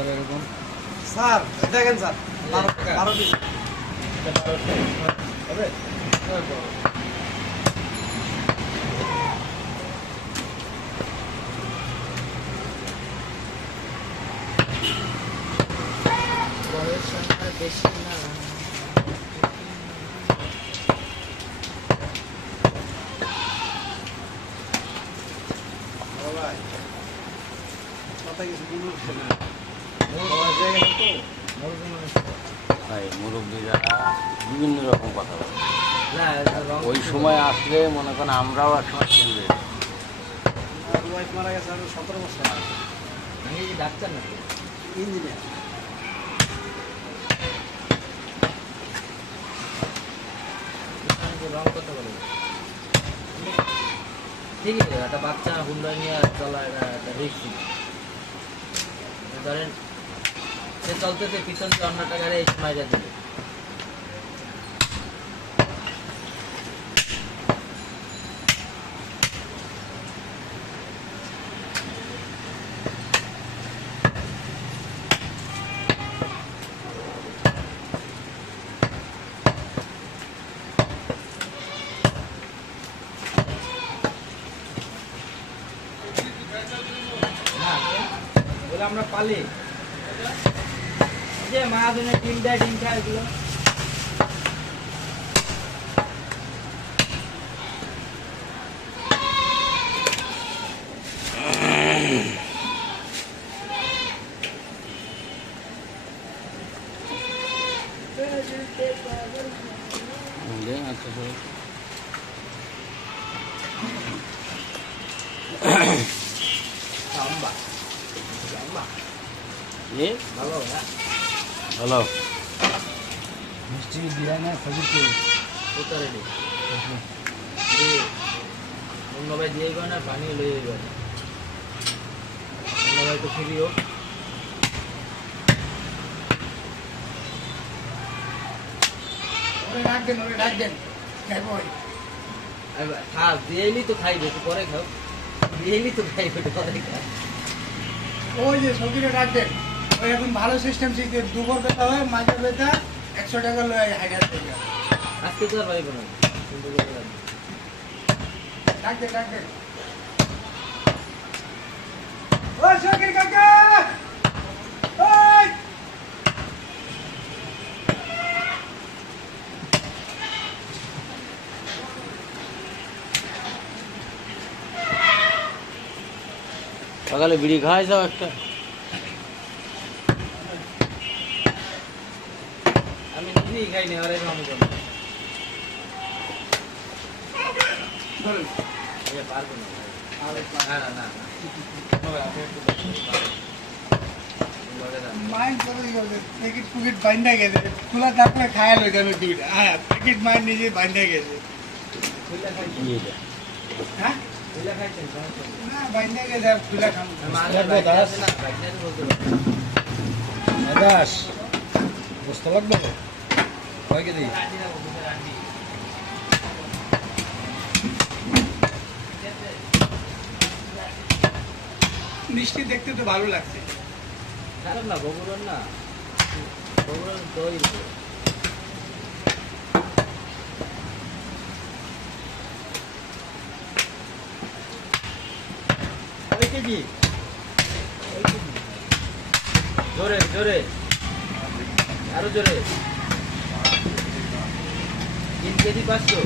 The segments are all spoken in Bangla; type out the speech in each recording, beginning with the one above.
এরকম স্যার দেখেন স্যার 12 পিস হবে। বয়স আমার বেশি না। ভাই কথা কিছু বলছেন না ভাই মুরব্বীরা বিভিন্ন রকম কথা বলে। না, ওই সময় আসলে মনে করেন আমরাও এক সময় চেঞ্জ হয়ে যাই। ওয়াইফ মারা গেছে আমি 17 বছর আমি কি ডাক্তার নাকি? ইঞ্জিনিয়ার রং কথা বলে ঠিকই তো, একটা বাচ্চা হুন্ডা নিয়ে চলা একটা রিস্কি। ধরেন সে চলতেছে পিছন দিয়ে অন্যটা গাড়ি এসে মাইরা দিবে। না বলে আমরা পালি যে মা দুনে ডিম দেয়, ডিম খায় এগুলো। আচ্ছা স্যার। লম্বা লম্বা এ ভালো না হ্যালো মিষ্টি দিয়া না সবুজ উত্তরে দিই অন্য ভাই দিয়ে গো না পানি লয়ে গো অন্য ভাই তো ফিরিও ডাক দেন খাইবো খাও দিয়েলি তো খাইবে, একটু পরে খাও, দিয়েলি তো খাইবে, একটু পরে খাও। ওই যে সবজিটা ডাক দেন ওই এখন ভালো সিস্টেম শিখে দুপুর বেলা হয় মাঝে বেলা 100 টাকা লয় হাজার টাকা আজকে তো আর পারিব না, কিন্তু বললাম ডাক দেন ওই শকির কাকা ওই সকালে বিড়ি খাওয়াই যাও একটা। আমি নিজেই খাই না, আরে আমি করবো পারবো না না না না মাইন্ড করে গেছে প্যাকেট পুকেট বাইন্দা গেছে তুলা তারপরে খায়া লই যাবে দুইটা হ্যাঁ প্যাকেট মাইন্ড নিজে বাইন্দা গেছে খুইলা খাইছেন, কি এটা? হ্যাঁ খুইলা খাইছেন সমস্যা নেই। না বাইন্দা গেছে আর তুলা খাম মাঝে বাইক আছে না, বাইক নিয়ে তো বলতে পারবো। আদাস বুঝতে লাগবে কয় কেজি মিষ্টি দেখতে তো ভালো লাগছে খারাপ না, বগুড়ার না, বগুড়ার দই ওই কেজি জোরে জোরে আরো জোরে 3 কেজি 500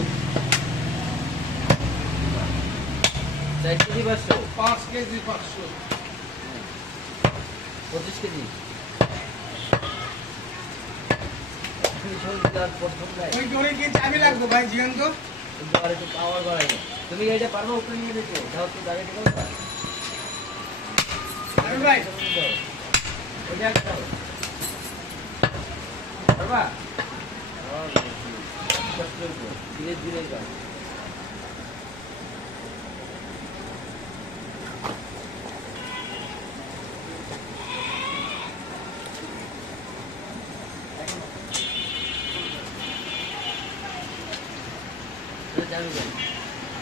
4 কেজি 500 5 কেজি 500 25 কেজি ওই দোরে কি চাবি লাগবে ভাই জিগান তো আর একটু পাওয়ার বাড়াই তুমি এটা পারবো উপরে নিয়ে দেখো যাও তো গাড়ি থেকে আরে ভাই ওটা একটা পারবা ধীরে ধীরে যাও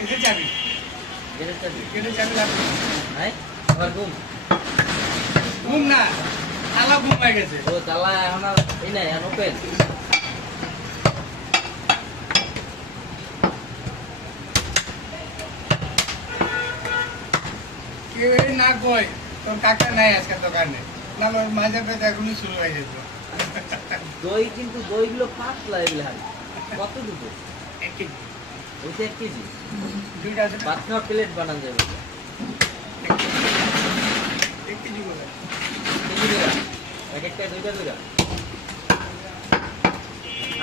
এটা চাবি এটা চাবি এটা চাবি লাগবে নাই আবার ঘুম ঘুম না তালা ঘুমায় গেছে। ও তালা এখন আর এই নাই এখন ওপেন। কেউ এই না কয় তোর কাকা নাই আজকে দোকানে, না মাঝে পেতে এখনই শুরু হয়ে যেত। দই কিন্তু দইগুলো পাতলা এগুলো হারি। কত দুটো? 1 কেজি। ওইটা 1 কেজি। দুইটা আছে না? ভাত খাওয়া প্লেট বানান যাবে। 1 কেজি করে। কেজি করে? এক একটা দুইটা দুইটা।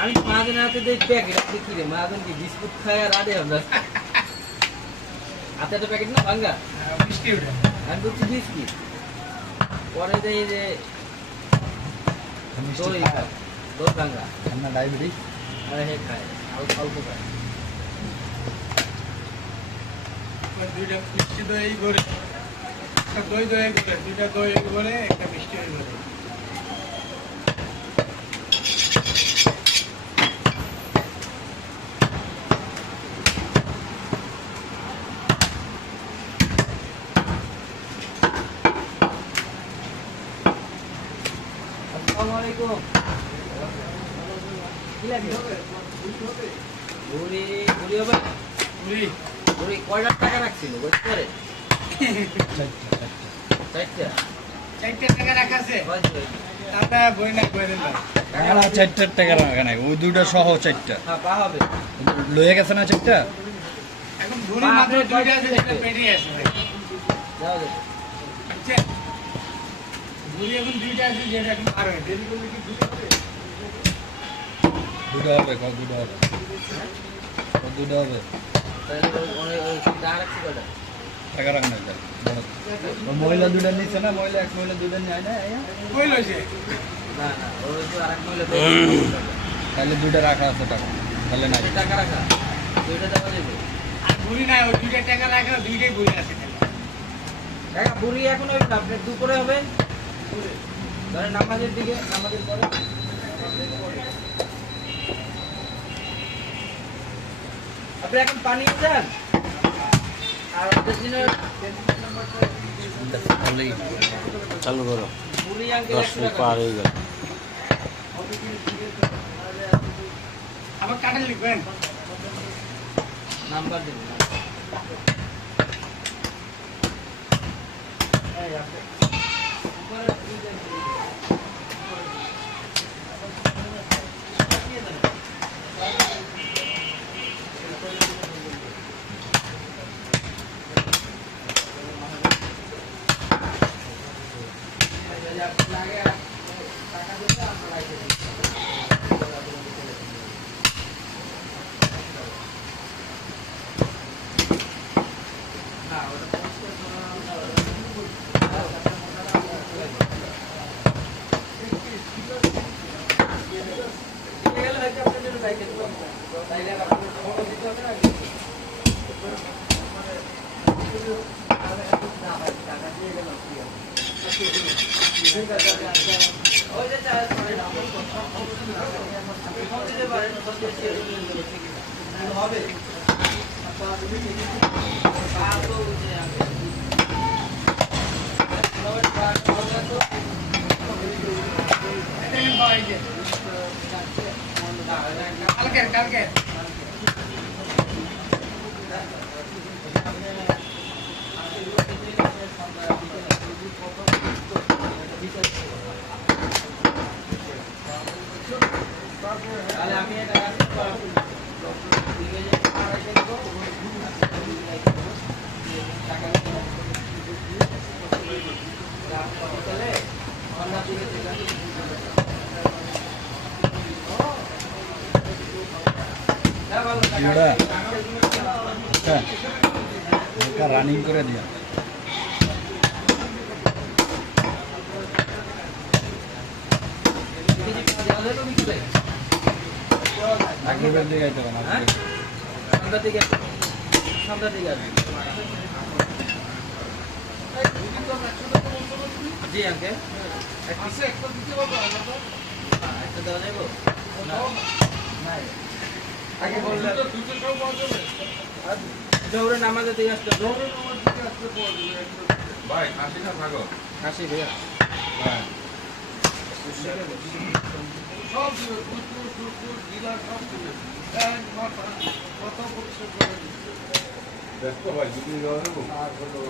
আমি মাঝে হাতে দেই প্যাকেট আপনি কি রে মাঝে কি বিস্কুট খায় আর আদে আমরা হাতে তো প্যাকেট না ভাঙ্গা মিষ্টি ওটা। আমি বলছি বিস্কিট পরে দেই যে মিষ্টি দই খায়। দই ভাঙ্গা ঠান্ডা ডায়াবেটিস। আরে হে খায় অল্প অল্প খায় দুইটা মিষ্টি দই করে, একটা দই দই করে, দুইটা দই করে, একটা মিষ্টি দই করে। আসসালামু আলাইকুম কি লাগে ঘুরি ঘুরি হবে পুরি ঘুরি কয়টা টাকা রাখছিল বুঝতে পারে চারটা 4 টাকা রাখা আছে, কয় দিল? তাতে বই না করে দেন। না 4 টাকা রাখা নাই, ওই দুইটা সহ 4টা হ্যাঁ পা হবে লয়ে গেছে না 4টা। এখন ঘুরি মাত্র দুইটা আছে, যেটা পেরিয়ে আছে ভাই। যাও দেখো বুঝছেন? ঘুরি এখন দুইটা আছে, যেটা এখন পার হয়ে দেরি করলে কি দুটো হবে? দুটো হবে, কত দুটো হবে, কত দুটো হবে। তাহলে অনেক টাকা রাখছি কয়টা টাকা রাখা নাই যায়। ও মহিলা দুটো নিচ্ছে না, মহিলা এক মহিলা দুটো নেয় না, কই লইছে? না না ওই তো আরেক মহিলা তাহলে দুটো রাখা আছে টাকা, তাহলে নাই। টাকা রাখা দুইটা টাকা দেবে আর ঘুরি নাই, ওই দুইটা টাকা রাখা, দুইটাই বই আছে খালি। টাকা বুড়ি এখন হবে না আপনার দুপুরে হবে ধরেন নামাজের দিকে নামাজের পরে আপনি এখন পানি চান আর ওদের দিনের চালু করো, বুড়ি আঙ্কেল 10 মিনিট পার হয়ে গেল। আবার কাটা লিখবেন। নাম্বার দিন এই আপনি উপরে কালকে তাহলে আমি এটা রানিং করে দিয়া আগের দিকে যাইতে হবে না। সন্ধ্যার দিকে সন্ধ্যার দিকে আসবে জি আঙ্কেল একটা দেওয়া যাবো আগে বললে জোরে নামাজে দিয়ে আসতে ভাই খাসি না ভাগো কাশি ভাইয়া হ্যাঁ সব দিবে, কুকুর, ডিলার সব দিবে। ব্যাংক, মাথা, কত পরিশোধ করে দিবে।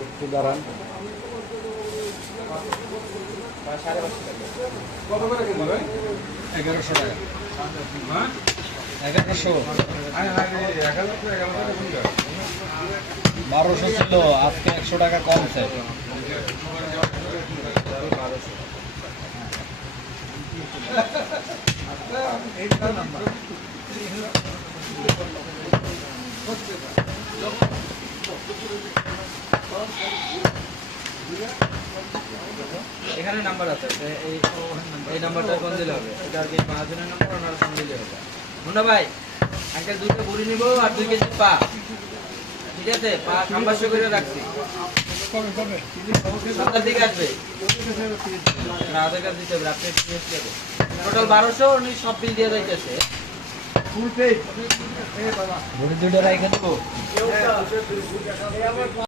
একটু দাঁড়ান। সাড়ে 500 টাকা। 1100 টাকা। 1100 1200 ছিল, আজকে 100 টাকা কমছে। এইটা নাম্বার। এখানে নাম্বার আছে, এই নাম্বারটা ফোন দিলে হবে। এটা আর কি মহাজনের নাম্বার, ওনার ফোন দিলে হবে। মুন্না ভাই, আঙ্কেল 2টা বুড়ি নিব আর 2 কেজি পা, ঠিক আছে? পা খাম্বাসে করে রাখছি, কবে? সন্ধ্যার দিকে আসবে না, আধার কার্ড দিতে হবে, আপনি টোটাল 1200, উনি সব বিল দিয়ে যাইতেছে। ফুল পেড। বড়ি দুটো রাইখে দেবো।